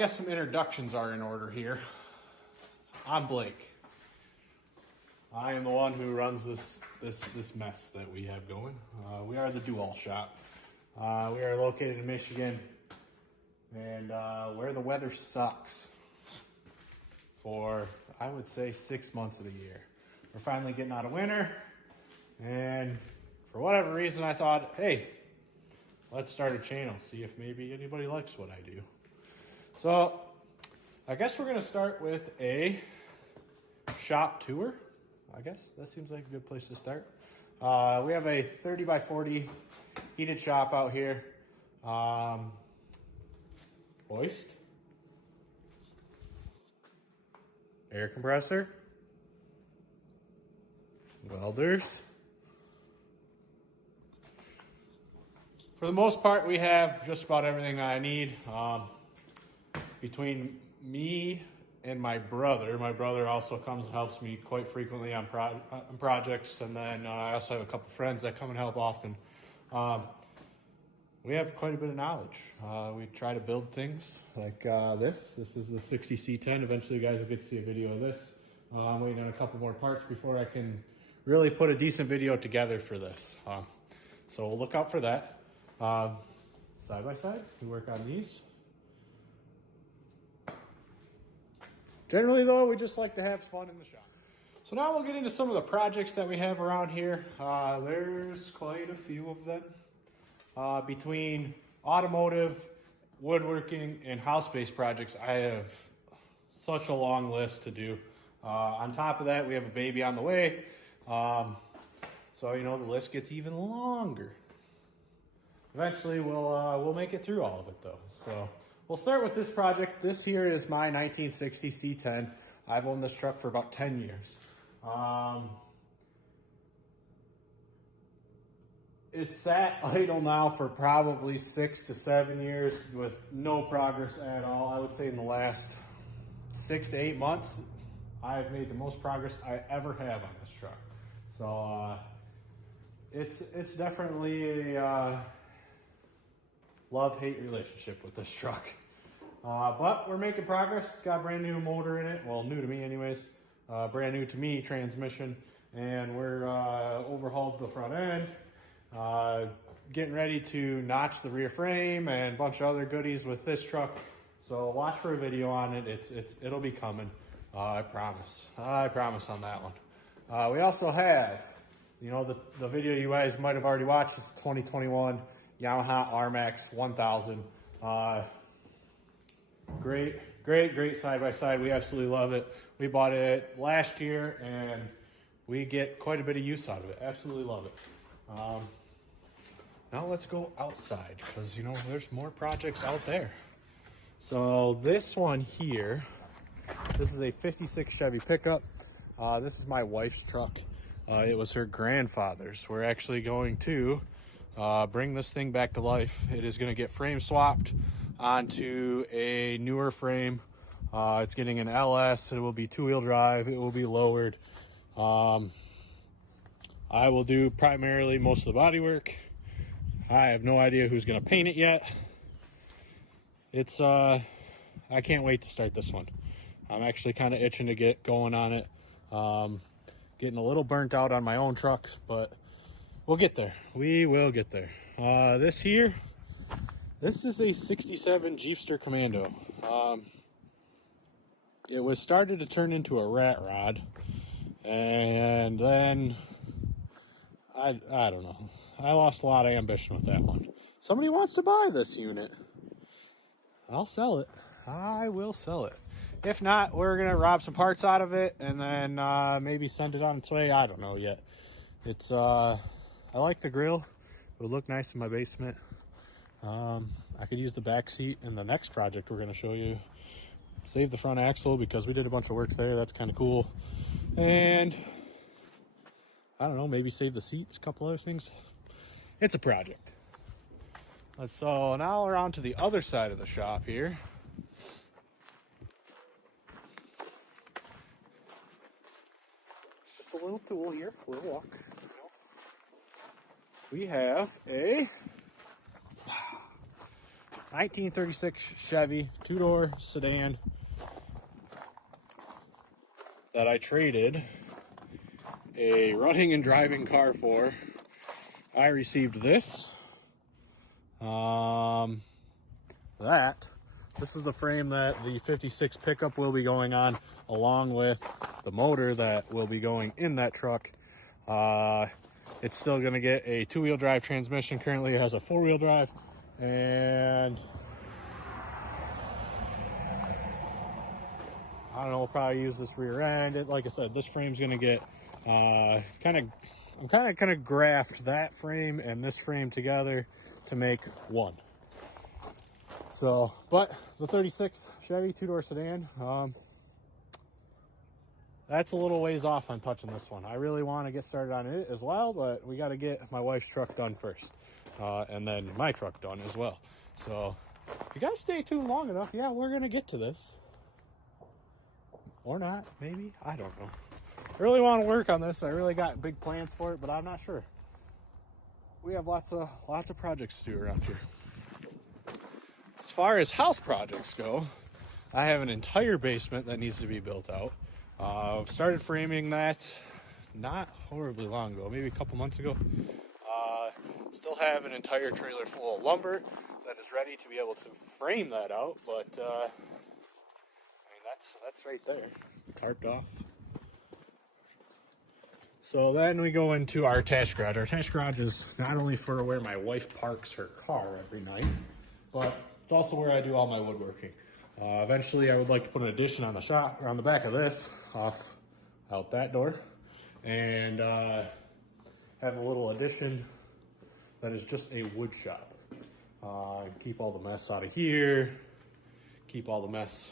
guess some introductions are in order here. I'm Blake. I am the one who runs this mess that we have going. We are the Do-All Shop. We are located in Michigan, and where the weather sucks for, I would say, 6 months of the year. We're finally getting out of winter, and for whatever reason, I thought, hey, let's start a channel, see if maybe anybody likes what I do. So, I guess we're gonna start with a shop tour. I guess that seems like a good place to start. We have a 30 by 40 heated shop out here. Hoist, air compressor, welders. For the most part, we have just about everything I need. Between me and my brother also comes and helps me quite frequently on projects, and then I also have a couple friends that come and help often. We have quite a bit of knowledge. We try to build things like this. This is the 60C10. Eventually you guys will get to see a video of this. I'm waiting on a couple more parts before I can really put a decent video together for this. So we'll look out for that. Side by side, we work on these. Generally though, we just like to have fun in the shop. So now we'll get into some of the projects that we have around here. There's quite a few of them. Between automotive, woodworking, and house-based projects, I have such a long list to do. On top of that, we have a baby on the way. So, you know, the list gets even longer. Eventually, we'll make it through all of it though. So we'll start with this project. This here is my 1960 C10. I've owned this truck for about 10 years. It's sat idle now for probably 6 to 7 years with no progress at all. I would say in the last 6 to 8 months, I've made the most progress I ever have on this truck. So it's definitely a love-hate relationship with this truck. But we're making progress. It's got a brand new motor in it. Well, new to me anyways. Brand new to me transmission. And we're overhauled the front end. Getting ready to notch the rear frame and a bunch of other goodies with this truck. So watch for a video on it. It'll be coming. I promise. I promise on that one. We also have, you know, the video you guys might have already watched. It's 2021 Yamaha RMAX 1000. Great side by side. We absolutely love it. We bought it last year and we get quite a bit of use out of it. Absolutely love it. Now let's go outside because, you know, there's more projects out there. So this one here, this is a 56 Chevy Pickup. This is my wife's truck. It was her grandfather's. We're actually going to bring this thing back to life. It is going to get frame swapped onto a newer frame. It's getting an LS. It will be 2-wheel drive. It will be lowered. I will do primarily most of the body work. I have no idea who's going to paint it yet. It's I can't wait to start this one. I'm actually kind of itching to get going on it. Getting a little burnt out on my own trucks, but we'll get there. We will get there. This is a 67 Jeepster Commando. It was started to turn into a rat rod, and then I don't know. I lost a lot of ambition with that one. Somebody wants to buy this unit. I'll sell it. I will sell it. If not, we're gonna rob some parts out of it and then maybe send it on its way. I don't know yet. It's I like the grill. It would look nice in my basement. I could use the back seat in the next project we're gonna show you. Save the front axle because we did a bunch of work there. That's kind of cool. And I don't know, maybe save the seats, a couple other things. It's a project. So now we're on to the other side of the shop here. It's just a little tool here, a little walk. We have a 1936 Chevy 2-door sedan that I traded a running and driving car for. I received this. This is the frame that the 56 pickup will be going on, along with the motor that will be going in that truck. It's still going to get a 2-wheel drive transmission. Currently it has a 4-wheel drive, and I don't know, we'll probably use this rear end. Like I said, this frame's going to get I'm kind of going to graft that frame and this frame together to make one. So, but the 36 Chevy 2-door sedan, that's a little ways off on touching this one. I really want to get started on it as well, but we got to get my wife's truck done first, and then my truck done as well. So if you guys stay tuned long enough, yeah, we're going to get to this. Or not, maybe, I don't know. I really want to work on this. I really got big plans for it, but I'm not sure. We have lots of projects to do around here. As far as house projects go, I have an entire basement that needs to be built out. Started framing that not horribly long ago, maybe a couple months ago. Still have an entire trailer full of lumber that is ready to be able to frame that out, but I mean, that's right there, tarped off. So then we go into our attached garage. Our attached garage is not only for where my wife parks her car every night, but it's also where I do all my woodworking. Eventually I would like to put an addition on the shop, or on the back of this, out that door, and have a little addition that is just a wood shop. Keep all the mess out of here, keep all the mess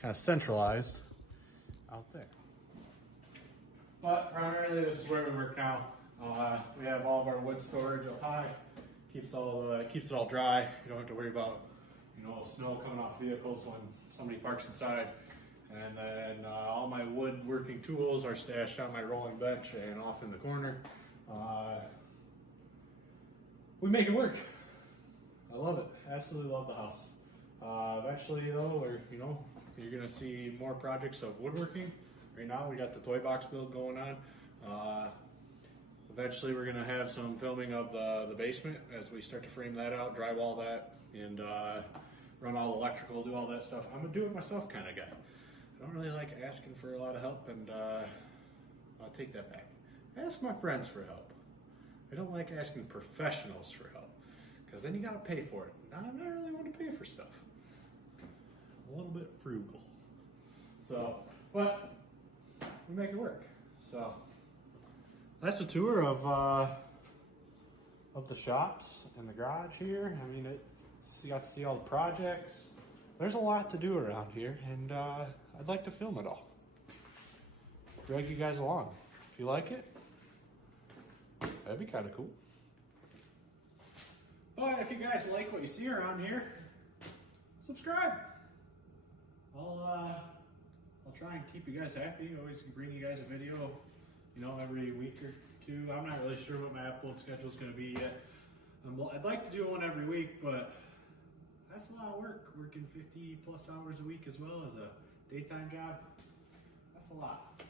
kind of centralized out there. But primarily this is where we work now. We have all of our wood storage up high. Keeps it all dry. You don't have to worry about, you know, snow coming off vehicles when somebody parks inside. And then all my woodworking tools are stashed on my rolling bench and off in the corner. We make it work. I love it. Absolutely love the house. Eventually though, you're gonna see more projects of woodworking. Right now we got the toy box build going on. Eventually we're gonna have some filming of the basement as we start to frame that out, drywall that, and run all electrical, do all that stuff. I'm a do-it-myself kind of guy. I don't really like asking for a lot of help, and I'll take that back. Ask my friends for help. I don't like asking professionals for help, because then you gotta pay for it. I'm not really one to pay for stuff. I'm a little bit frugal. So, but we make it work. So that's a tour of the shops and the garage here. I mean, you got to see all the projects. There's a lot to do around here, and I'd like to film it all. Drag you guys along. If you like it, that'd be kind of cool. But if you guys like what you see around here, subscribe. I'll try and keep you guys happy. Always bring you guys a video, every week or two. I'm not really sure what my upload schedule is going to be yet. I'd like to do one every week, but that's a lot of work, working 50 plus hours a week as well as a daytime job. That's a lot.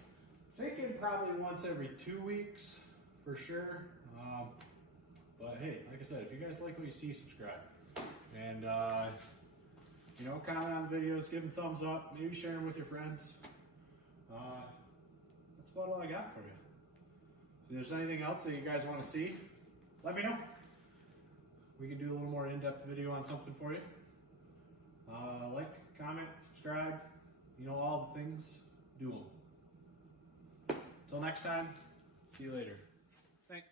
Thinking probably once every 2 weeks for sure. But hey, like I said, if you guys like what you see, subscribe. And comment on the videos, give them thumbs up, maybe share them with your friends. That's about all I got for you. So if there's anything else that you guys want to see, let me know. We can do a little more in-depth video on something for you. Like, comment, subscribe, all the things, do them. Till next time, see you later. Thanks.